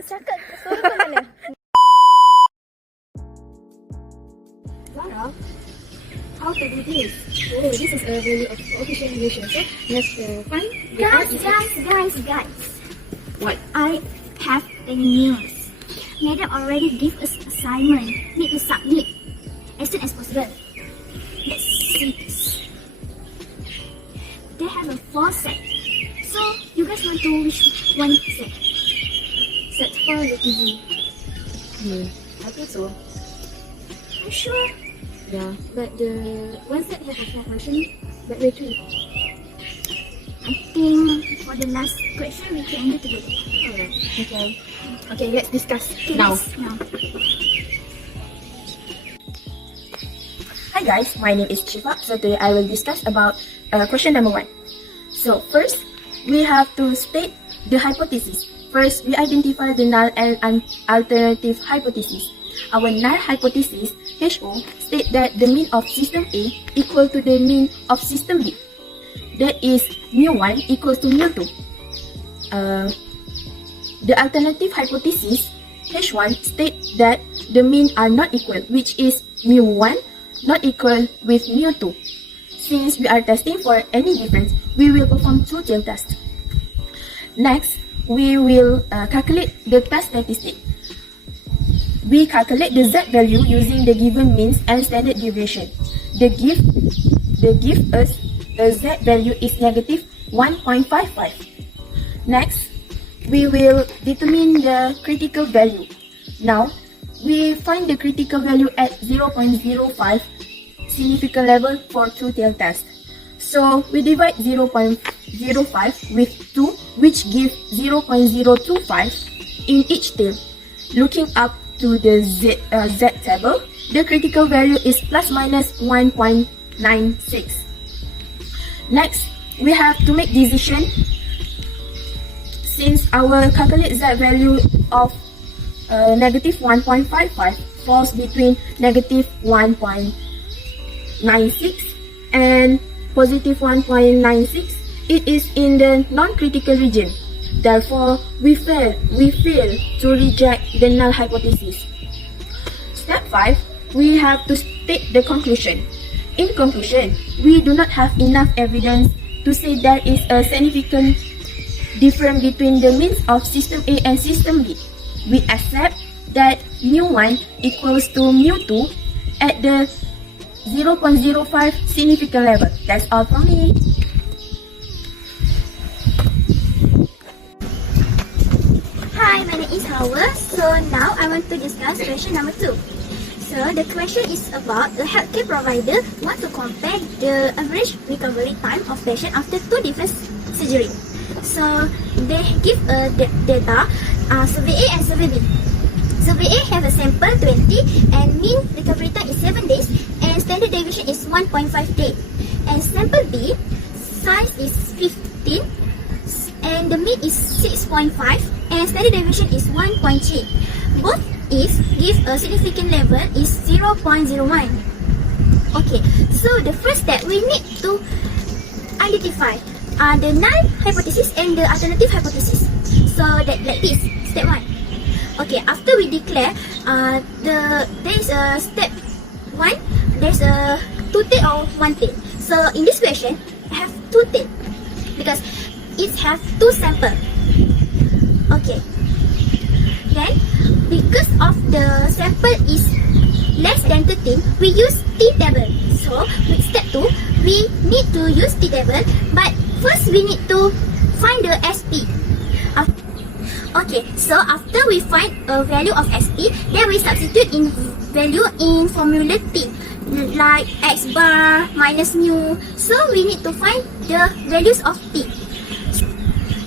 cakap suara kau mana? Zahra, how to do this? Oh, this is a value of coefficient relation. So let's find the Guys. What? I have the news. Madam already give us assignment. Need to submit as soon as possible. Let's see this. They have a 4 set. So you guys want to which one set? Set 4 is easy. I think so. Are you sure? Yeah, but the one set have a 4 question, but wait 3. I think for the last question we can do together. Alright. Okay, let's discuss Okay, now. now. Hi guys, my name is SYIFA. So today I will discuss about question number 1. So first, we have to state the hypothesis. First, we identify the null and alternative hypothesis. Our null hypothesis, HO, state that the mean of system A equal to the mean of system B. That is mu1 equals to mu2. The alternative hypothesis, H1, state that the mean are not equal, which is mu1 not equal with mu2. Since we are testing for any difference, we will perform 2 tail tests. Next, we will calculate the test statistic. We calculate the Z value using the given means and standard deviation. They give us the Z value is negative 1.55. Next, we will determine the critical value. Now, we find the critical value at 0.05 significant level for 2 tail test. So, we divide 0.05 with 2, which gives 0.025 in each tail. Looking up to the Z table, the critical value is plus minus 1.96. Next, we have to make decision. Since our calculate Z value of negative 1.55 falls between negative 1.96 and positive 1.96, it is in the non-critical region. Therefore, we fail to reject the null hypothesis. Step 5, we have to state the conclusion. In conclusion, we do not have enough evidence to say there is a significant difference between the means of system A and system B. We accept that mu1 equals to mu2 at the 0.05 significant level. That's all from me. Hi, my name is Hawa. So now I want to discuss question number 2. So the question is about the healthcare provider want to compare the average recovery time of patient after 2 different surgery. So they give data survey A and survey B. Survey A have a sample 20 and mean recovery time is 7 days and standard deviation is 1.5 day. And sample B size is 15 and the mean is 6.5 and standard deviation is 1.3. Both is give a significant level is 0.01. Okay, so the first step we need to identify the null hypothesis and the alternative hypothesis. So that like this, step 1. Okay, after we declare there is a step 1, there's a 2 tail or 1 tail. So in this question, I have 2 tail because it have 2 sample. Okay. Then because of the sample is less than 13, we use T table. So with step 2, we need to use T table, but first we need to find the SP. Okay, so after we find a value of SP, then we substitute in value in formula T, like x bar minus mu. So we need to find the values of T.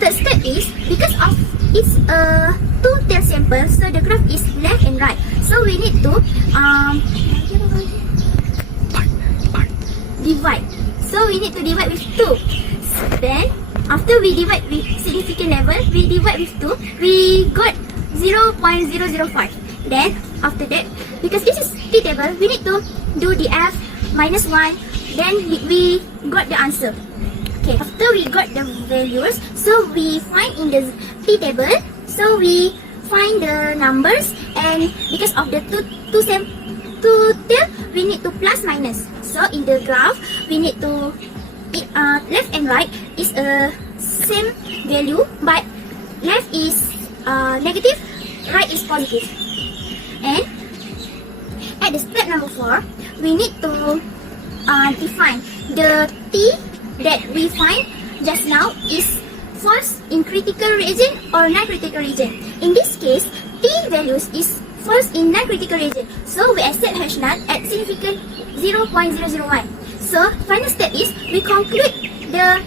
Third step is because of it's a 2 tail sample, so the graph is left and right. So we need to divide. So we need to divide with 2. Then after we divide with significant level, we divide with 2, we got 0.005. Then after that, because this is T table, we need to do the F minus 1. Then we got the answer. Okay, after we got the values, so we find in the T table, so we find find the numbers, and because of the two tail, we need to plus minus. So in the graph, we need to left and right is a same value, but left is negative, right is positive. And at the step number 4, we need to define the t that we find just now is false in critical region or non-critical region. In this case, t values is false in non-critical region, so we accept hash null at significant 0.001. So final step is we conclude the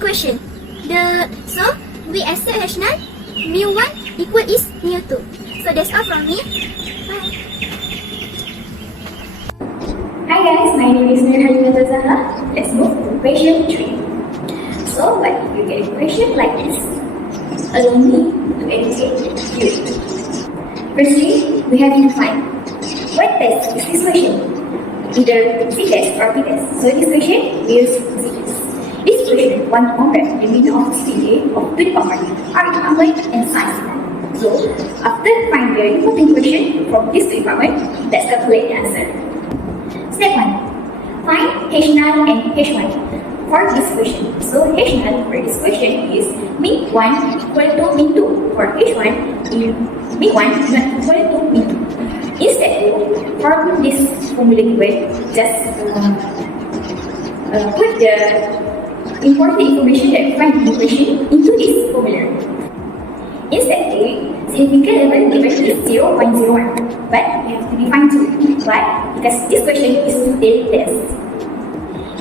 question. So we accept hash null mu1 equal is mu2. So that's all from me. Bye. Hi guys, my name is ZAHRAH. Let's move to question 3. So what if you get a question like this? Allow me to educate you. Firstly, we have to find what test is this question? Either Z-test or P-test. So this question is Z-test. This question want to compare the mean of CA of two departments, art department and science department. So after finding the important question from these two departments, let's calculate the answer. Step 1. Find H null and H1 for this question. So H null for this question is min 1 equal to min 2. For H1, min 1 not equal to min 2. Instead, for this formula given, just put the important information that we find in the question into this formula. Instead, significant level given is 0.01, but we have to define 2. Why? Because this question is two-tailed test.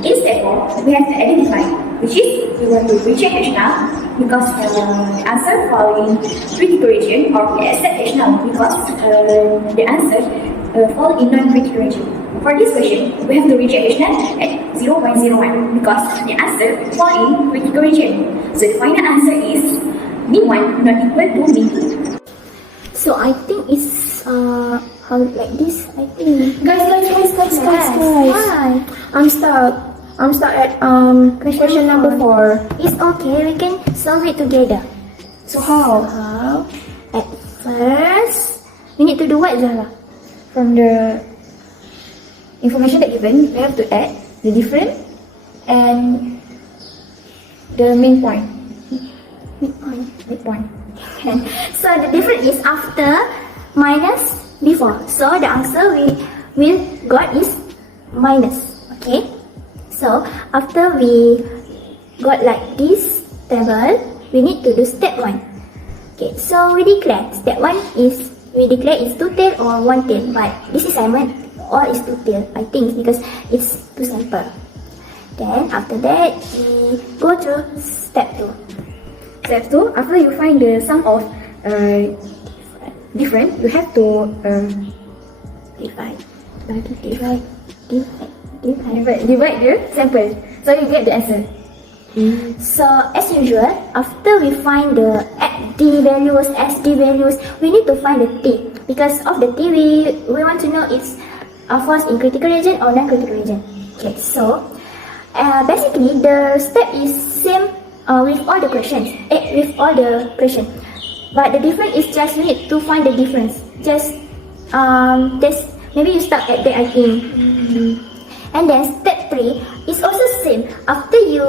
Instead, we have to identify which is we want to reject hash null because the answer fall in critical region, or we accept hash null because the answer fall in non-critical region. For this question, we have to reject hash null at 0.01 because the answer fall in critical region. So the final answer is min 1 not equal to min 2. So I think it's how like this. I think Guys. Why? I'm stuck at question number 4. It's okay. We can solve it together. So how? At first, we need to do what, Zahra? From the information that given, we have to add the difference and the main point. Midpoint. So the difference is after minus before. So the answer we will got is minus. Okay. So after we got like this table, we need to do step 1. Okay. So we declare step 1 is we declare is two tail or one tail. But this assignment all is two tail. I think because it's too simple. Then after that we go to step 2. Step 2, after you find the sum of different, you have to Divide divide the sample, so you get the answer. So as usual, after we find the D values, SD values, we need to find the T. Because of the T, we want to know it's false in critical region or non-critical region. Okay, so basically the step is same with all the questions. But the difference is just you need to find the difference. Just maybe you start at that, I think. And then step 3 is also same. After you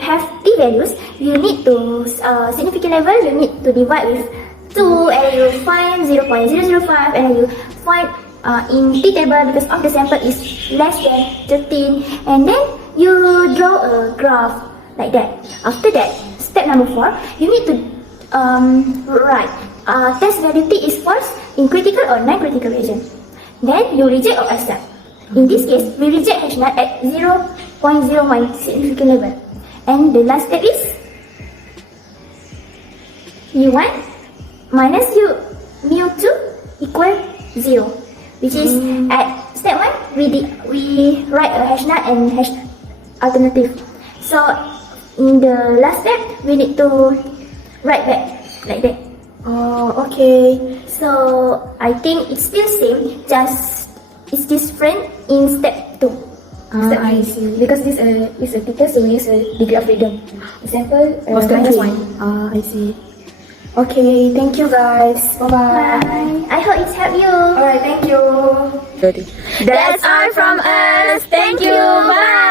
have T values, you need to significant level, you need to divide with 2 and you find 0.005 and you find in T table because of the sample is less than 13, and then you draw a graph like that. After that, step number 4, you need to write test value T is false in critical or non-critical region. Then you reject or accept. In this case, we reject hash null at 0.01 significant level. And the last step is mu1 minus mu2 equal 0. Which is at step 1, we write a hash null and hash alternative. So in the last step, we need to write back like that. Oh, okay. So I think it's still same, just it's different in step 2. I see. Because this is a teacher, so we use a degree of freedom. Example, Was minus 20. 1. I see. Okay, thank you guys. Bye-bye. Bye. I hope it's helped you. Alright, thank you. That's all from us. Thank you. Bye.